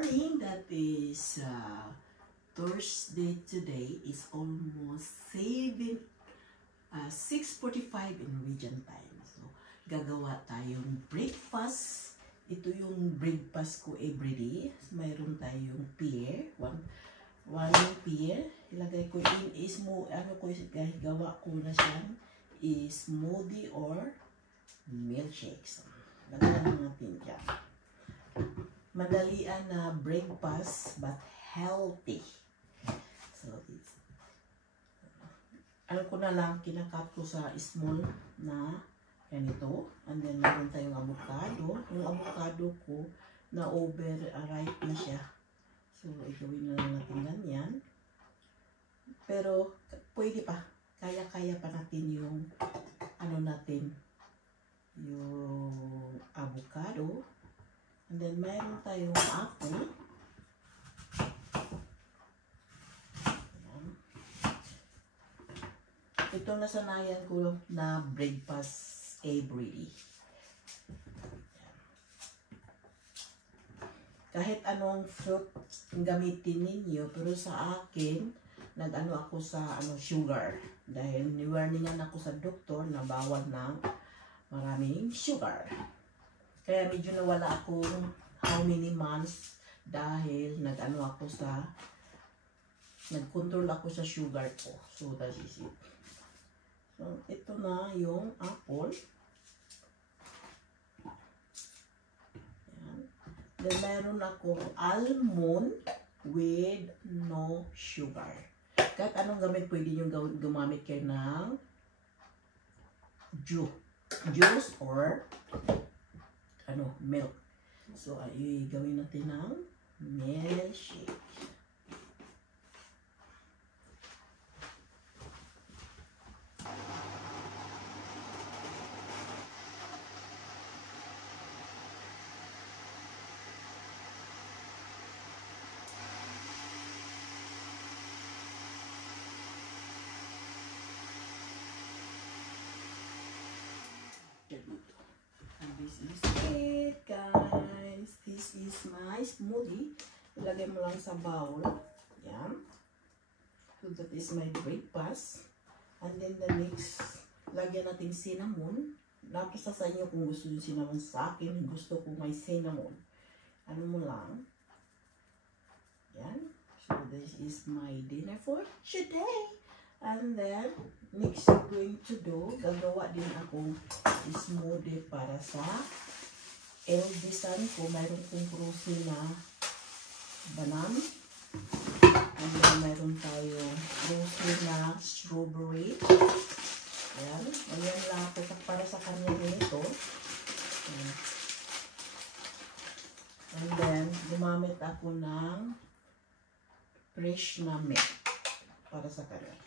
morning. That is Thursday today. It's almost 6:45 in Norwegian time. So, gagawa tayong breakfast. Ito yung breakfast ko everyday. Mayroon tayong pear. One pear. Ilagay ko in is gawa ko na siyang is smoothie or milkshakes. Lagyan natin dyan. Madalian na breakfast but healthy. So, ano ko na lang, kinakat ko sa small na ganito. And then, meron tayong avocado. Yung avocado ko, na overripe na siya. So, igawin na lang natin ganyan. Pero, pwede pa. Kaya-kaya pa natin yung, ano natin, yung avocado. And then, meron tayong apple. Ayan. Ito nasanayan ko na breakfast every day. Kahit anong fruit gamitin ninyo, pero sa akin, nag-ano ako sa sugar. Dahil ni-warningan ako sa doktor na bawal ng maraming sugar. Kaya medyo nawala ako how many months dahil nag-control ako sa sugar ko. So, that is it. So, ito na yung apple. Ayan. Then, meron akong almond with no sugar. Kahit anong gamit, pwede nyo gumamit kayo ng juice or milk. So, gawin natin ng milkshake. And this is it, guys. This is my smoothie. Ilagay mo lang sa bowl. Yan. So that is my breakfast. And then the next, lagyan natin cinnamon. Napasa sa inyo kung gusto yung cinnamon. Sa akin, gusto ko may cinnamon. Ano mo lang. Yan. So this is my dinner for today. And then, next I'm going to do, gagawa din akong smoothie para sa eldest son ko. Mayroon kong frozen na banana. And then, mayroon tayong frozen na strawberry. Ayan. Ayan lang ako para sa kanya nito. And then, gumamit ako ng fresh na milk para sa kanya.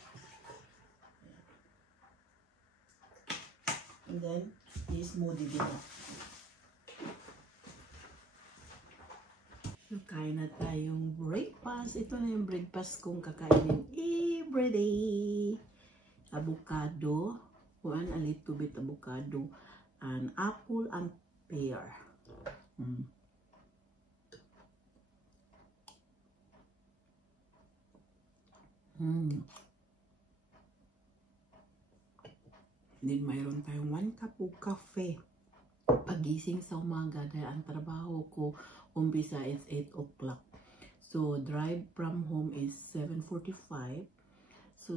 And then, smoothie din ako. So, kain na tayong breakfast. Ito na yung breakfast kong kakainin everyday. Avocado. A little bit avocado. And apple and pear. Then, mayroon tayong 1 cup of cafe. Pagising sa umaga dahil ang trabaho ko umpisa is 8 o'clock. So, drive from home is 7:45. So,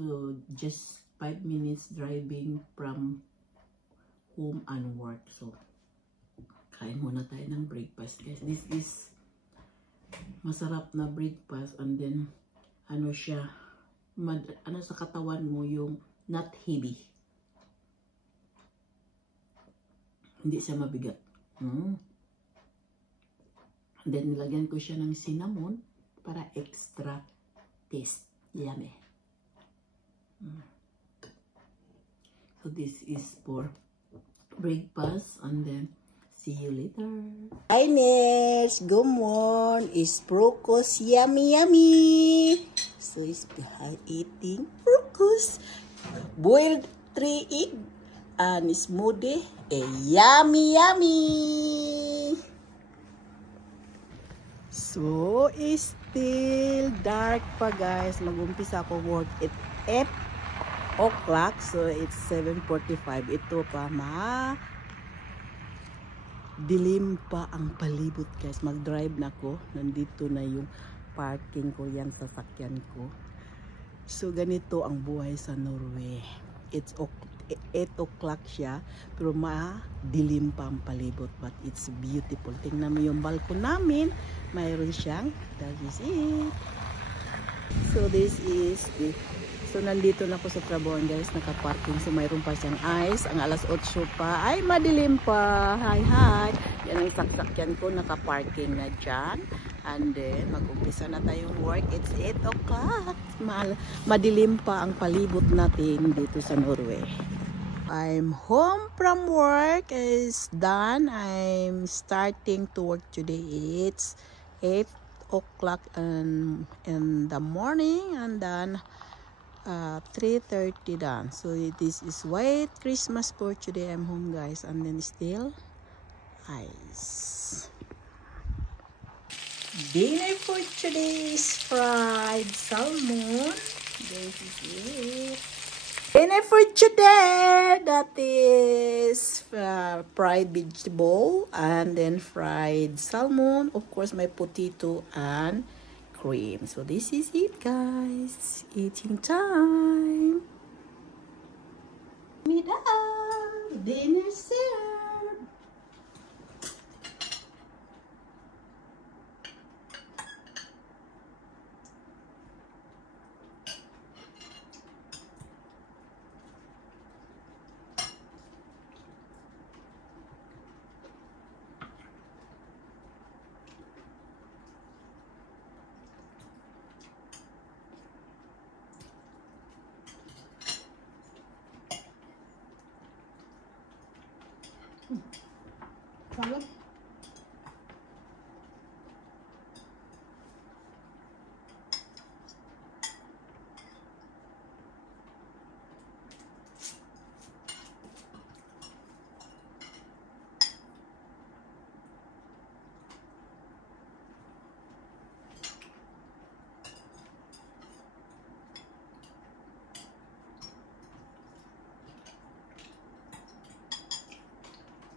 just 5 minutes driving from home and work. So, kain muna tayo ng breakfast, guys. This is masarap na breakfast. And then, siya, sa katawan mo yung not heavy. Hindi siya mabigat. And then, nilagyan ko siya ng cinnamon para extra taste. Yummy. So, this is for breakfast. And then, see you later. Hi, Miss. Good morning. It's Procos. Yummy, yummy. So, it's eating Procos. Boiled 3 egg. And smoothie, yummy, yummy. So, still dark pa guys. Mag-umpisa ako work at 8 o'clock. So, it's 7:45. Ito pa dilim pa ang palibot guys. Mag-drive na ako. Nandito na yung parking ko yan, sasakyan ko. So, ganito ang buhay sa Norway. It's 8 o'clock siya, pero dilim pa ang palibot, but it's beautiful. Tingnan mo yung balkon namin, mayroon siyang, that is it. So this is the, so nandito na ako sa trabaho guys, nakaparking. So mayroon pa siyang ice, ang alas 8 pa, ay madilim pa. Hi. Yan ang saksakyan ko, nakaparking na dyan. And then, mag-umpisa na tayong work. It's 8 o'clock. Madilim pa ang palibot natin dito sa Norway. I'm home from work. Is done. I'm starting to work today. It's 8 o'clock in the morning. And then, 3:30 done. So, this is white Christmas for today. I'm home guys. And then still, ice. Dinner for today is fried salmon. This is it. Dinner for today, that is fried vegetable and then fried salmon. Of course, my potato and cream. So this is it, guys. Eating time. Dinner served. Salad.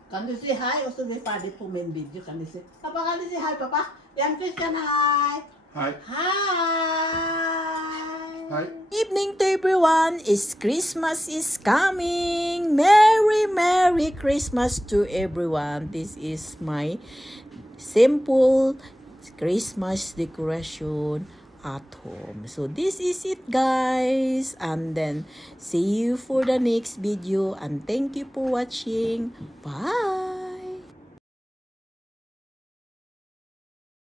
Kan du si hi och så blir färdig på min video kan du se. Pappa kan du si hi pappa? Jan Christian hi. Hi. Hi. Hi. Evening to everyone. It's Christmas is coming. Merry Christmas to everyone. This is my simple Christmas decoration at home. So this is it guys, and then see you for the next video, and thank you for watching. Bye.